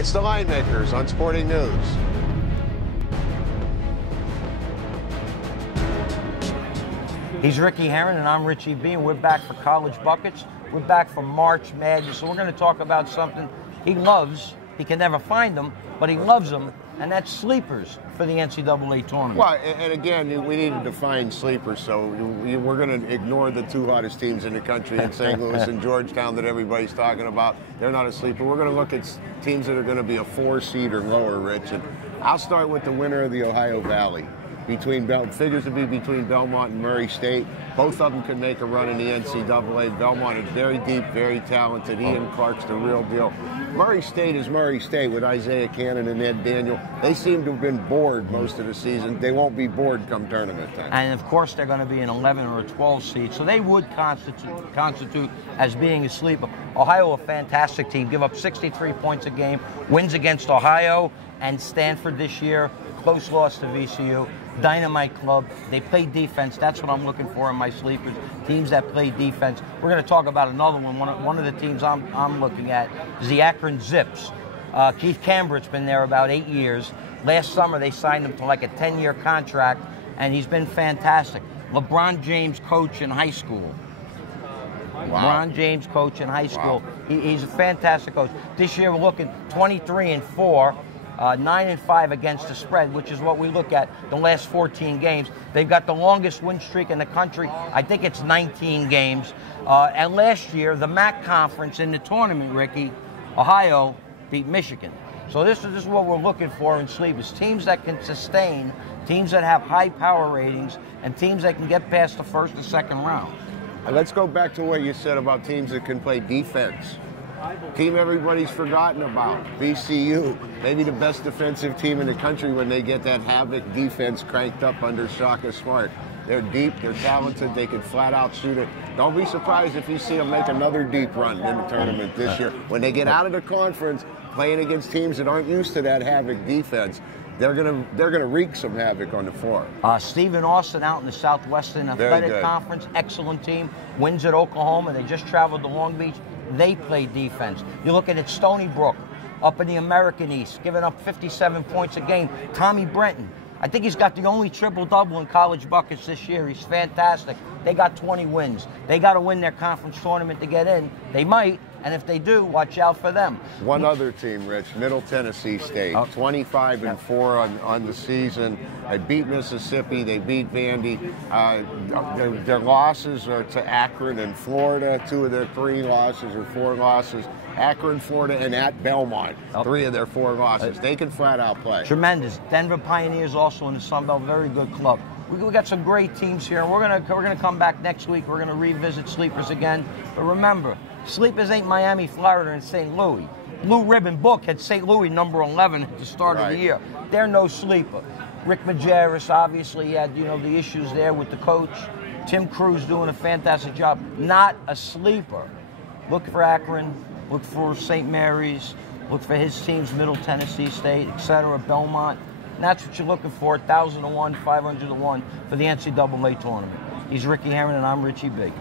It's the Line Makers on Sporting News. He's Ricky Herron and I'm Richie B, and we're back for College Buckets. We're back for March Madness, so we're going to talk about something he loves. He can never find them, but he loves them, and that's sleepers for the NCAA tournament. Well, and again, we need to define sleepers, so we're going to ignore the two hottest teams in the country in St. Louis and Georgetown that everybody's talking about. They're not a sleeper. We're going to look at teams that are going to be a 4 seed or lower, Rich. And I'll start with the winner of the Ohio Valley. Figures to be between Belmont and Murray State. Both of them could make a run in the NCAA. Belmont is very deep, very talented. Ian Clark's the real deal. Murray State is Murray State with Isaiah Cannon and Ed Daniel. They seem to have been bored most of the season. They won't be bored come tournament time. And of course they're going to be an 11 or a 12 seed, so they would constitute as being a sleeper. Ohio, a fantastic team, give up 63 points a game, wins against Ohio and Stanford this year, close loss to VCU. Dynamite club. They play defense. That's what I'm looking for in my sleepers. Teams that play defense. We're going to talk about another one. One of the teams I'm looking at is the Akron Zips. Keith Cambritt's been there about 8 years. Last summer they signed him to like a 10-year contract, and he's been fantastic. LeBron James coach in high school. Wow. LeBron James coach in high school. Wow. He's a fantastic coach. This year we're looking 23-4. 9-5 against the spread, which is what we look at the last 14 games. They've got the longest win streak in the country. I think it's 19 games. And last year, the MAC conference in the tournament, Ricky, Ohio beat Michigan. So this is what we're looking for in sleepers. Teams that can sustain, teams that have high power ratings, and teams that can get past the first or second round. And let's go back to what you said about teams that can play defense. Team everybody's forgotten about, VCU, maybe the best defensive team in the country when they get that havoc defense cranked up under Shaka Smart. They're deep, they're talented, they can flat out shoot it. Don't be surprised if you see them make another deep run in the tournament this year. When they get out of the conference, playing against teams that aren't used to that havoc defense, they're gonna wreak some havoc on the floor. Stephen Austin out in the Southwestern Athletic Conference, excellent team, wins at Oklahoma. They just traveled to Long Beach. They play defense. You look at Stony Brook up in the American East, giving up 57 points a game. Tommy Brenton, I think he's got the only triple-double in college buckets this year. He's fantastic. They got 20 wins. They got to win their conference tournament to get in. They might, and if they do, watch out for them. One other team, Rich, Middle Tennessee State, 25-4 on the season. They beat Mississippi. They beat Vandy. Their losses are to Akron and Florida. 2 of their 3 losses or 4 losses. Akron, Florida, and at Belmont. 3 of their 4 losses. They can flat out play. Tremendous. Denver Pioneers also in the Sun Belt, very good club. We got some great teams here. We're gonna come back next week. We're gonna revisit sleepers again. But remember, sleepers ain't Miami, Florida, and St. Louis. Blue Ribbon Book had St. Louis number 11 at the start of the year. They're no sleeper. Rick Majerus, obviously, he had the issues there with the coach. Tim Cruz doing a fantastic job. Not a sleeper. Look for Akron. Look for St. Mary's. Look for his teams, Middle Tennessee State, etc., Belmont. And that's what you're looking for, 1,000 to 1, 500 to 1 for the NCAA tournament. He's Ricky Herron, and I'm Richie B.